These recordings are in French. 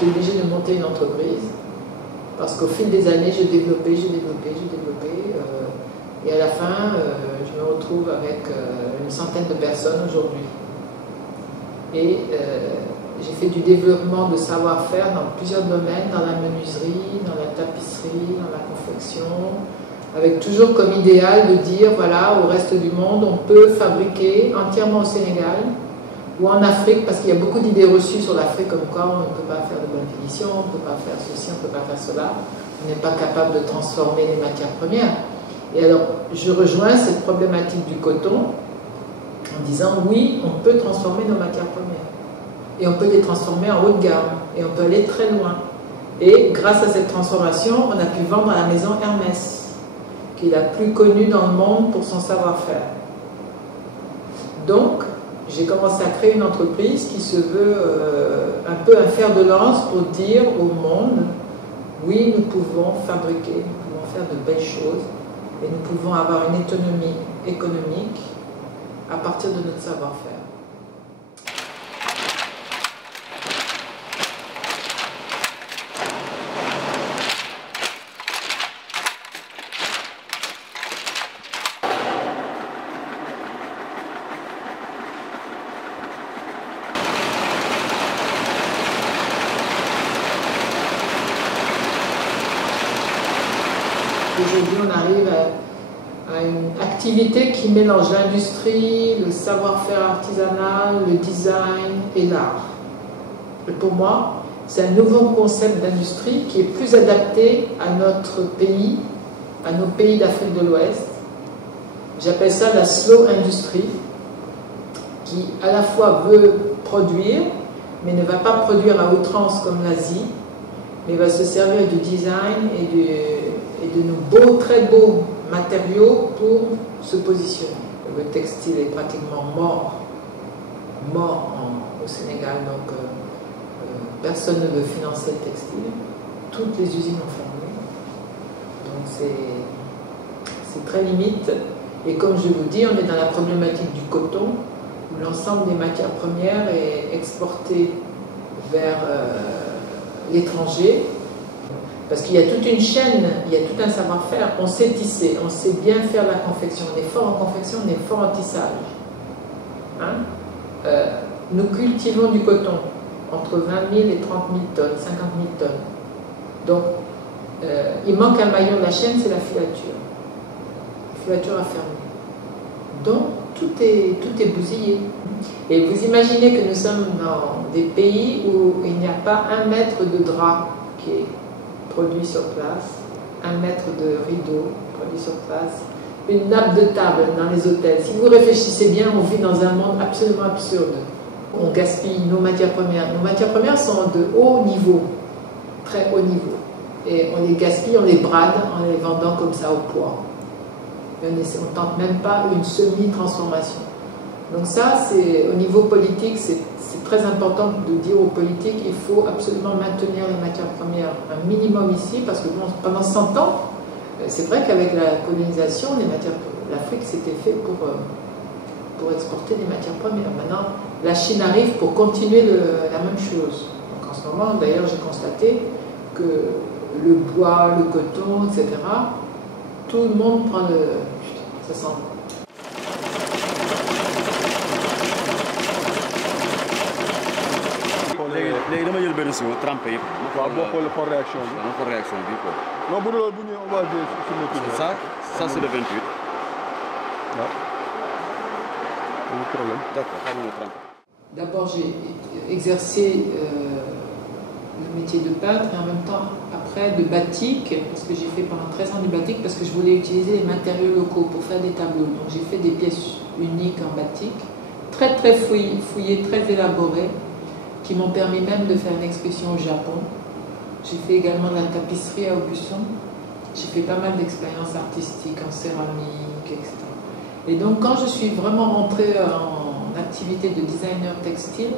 j'étais obligée de monter une entreprise parce qu'au fil des années, j'ai développé. Et à la fin, je me retrouve avec une centaine de personnes aujourd'hui. Et j'ai fait du développement de savoir-faire dans plusieurs domaines, dans la menuiserie, dans la tapisserie, dans la confection, avec toujours comme idéal de dire, voilà, au reste du monde, on peut fabriquer entièrement au Sénégal ou en Afrique, parce qu'il y a beaucoup d'idées reçues sur l'Afrique, comme quoi on ne peut pas faire de bonne finition, on ne peut pas faire ceci, on ne peut pas faire cela, on n'est pas capable de transformer les matières premières. Et alors, je rejoins cette problématique du coton en disant, oui, on peut transformer nos matières premières. Et on peut les transformer en haut de gamme, et on peut aller très loin. Et grâce à cette transformation, on a pu vendre à la maison Hermès, qui est la plus connue dans le monde pour son savoir-faire. Donc, j'ai commencé à créer une entreprise qui se veut un peu un fer de lance pour dire au monde, oui, nous pouvons fabriquer, nous pouvons faire de belles choses, et nous pouvons avoir une autonomie économique à partir de notre savoir-faire. Aujourd'hui, on arrive à une activité qui mélange l'industrie, le savoir-faire artisanal, le design et l'art. Et pour moi, c'est un nouveau concept d'industrie qui est plus adapté à notre pays, à nos pays d'Afrique de l'Ouest. J'appelle ça la slow industry, qui à la fois veut produire, mais ne va pas produire à outrance comme l'Asie, mais va se servir du design et de nos beaux, très beaux matériaux pour se positionner. Le textile est pratiquement mort au Sénégal, donc personne ne veut financer le textile. Toutes les usines ont fermé, donc c'est très limite. Et comme je vous dis, on est dans la problématique du coton, où l'ensemble des matières premières est exporté vers l'étranger. Parce qu'il y a toute une chaîne, il y a tout un savoir-faire. On sait tisser, on sait bien faire la confection. On est fort en confection, on est fort en tissage. Hein? Nous cultivons du coton entre 20 000 et 30 000 tonnes, 50 000 tonnes. Donc, il manque un maillon de la chaîne, c'est la filature. La filature a fermé. Donc, tout est bousillé. Et vous imaginez que nous sommes dans des pays où il n'y a pas un mètre de drap qui est produit sur place, un mètre de rideau produit sur place, une nappe de table dans les hôtels. Si vous réfléchissez bien, on vit dans un monde absolument absurde. On gaspille nos matières premières. Nos matières premières sont de haut niveau, très haut niveau. Et on les gaspille, on les brade en les vendant comme ça au poids. On ne tente même pas une semi-transformation. Donc ça, au niveau politique, c'est très important de dire aux politiques, il faut absolument maintenir les matières premières un minimum ici, parce que bon, pendant 100 ans, c'est vrai qu'avec la colonisation, l'Afrique s'était fait pour exporter des matières premières. Maintenant, la Chine arrive pour continuer la même chose. Donc en ce moment, d'ailleurs, j'ai constaté que le bois, le coton, etc., tout le monde prend ça sent. léegi dama jël benn siwo trempé yëpp. waaw boo xoolee pour réaction bi. pour réaction bi quoi. non bu loolu bu ñu on va dire sur le tout. ça c'est le 28. waaw. amul problème. D'accord, xam nga trempé. D'abord, j'ai exercé le métier de peintre et en même temps, après, de batik, parce que j'ai fait pendant 13 ans du batik, parce que je voulais utiliser les matériaux locaux pour faire des tableaux. Donc j'ai fait des pièces uniques en batik, très très fouillées, très élaborées, qui m'ont permis même de faire une exposition au Japon. J'ai fait également de la tapisserie à Aubusson. J'ai fait pas mal d'expériences artistiques en céramique, etc. Et donc quand je suis vraiment rentrée en activité de designer textile,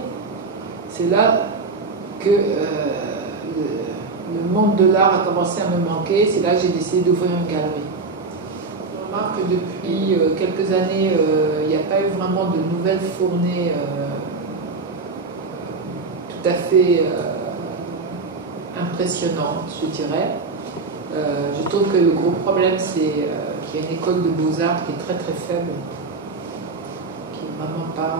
c'est là que le monde de l'art a commencé à me manquer. C'est là que j'ai décidé d'ouvrir une galerie. Je remarque que depuis quelques années, il n'y a pas eu vraiment de nouvelles fournées tout à fait impressionnante, je dirais. Je trouve que le gros problème, c'est qu'il y a une école de beaux-arts qui est très très faible, qui n'est vraiment pas...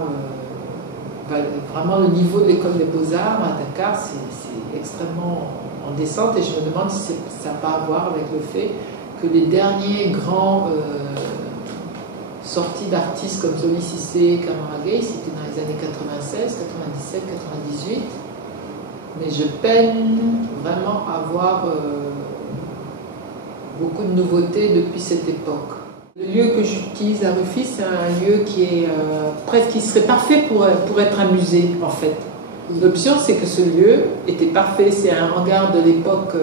vraiment le niveau de l'école des beaux-arts à Dakar, c'est extrêmement en descente, et je me demande si ça n'a pas à voir avec le fait que les derniers grands sorties d'artistes comme Zoli Cissé, Camara Gay, c'était dans les années 96, 97, 98. Mais je peine vraiment à voir beaucoup de nouveautés depuis cette époque. Le lieu que j'utilise à Rufisque, c'est un lieu qui est presque, qui serait parfait pour être un musée en fait. L'option, c'est que ce lieu était parfait. C'est un hangar de l'époque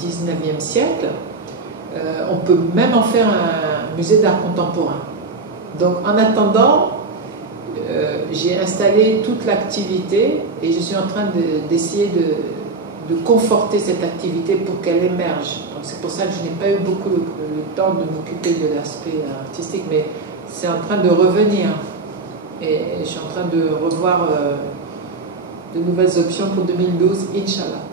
19e siècle. On peut même en faire un musée d'art contemporain. Donc en attendant, j'ai installé toute l'activité et je suis en train d'essayer de conforter cette activité pour qu'elle émerge. Donc c'est pour ça que je n'ai pas eu beaucoup le temps de m'occuper de l'aspect artistique, mais c'est en train de revenir. Et je suis en train de revoir de nouvelles options pour 2012, Inch'Allah.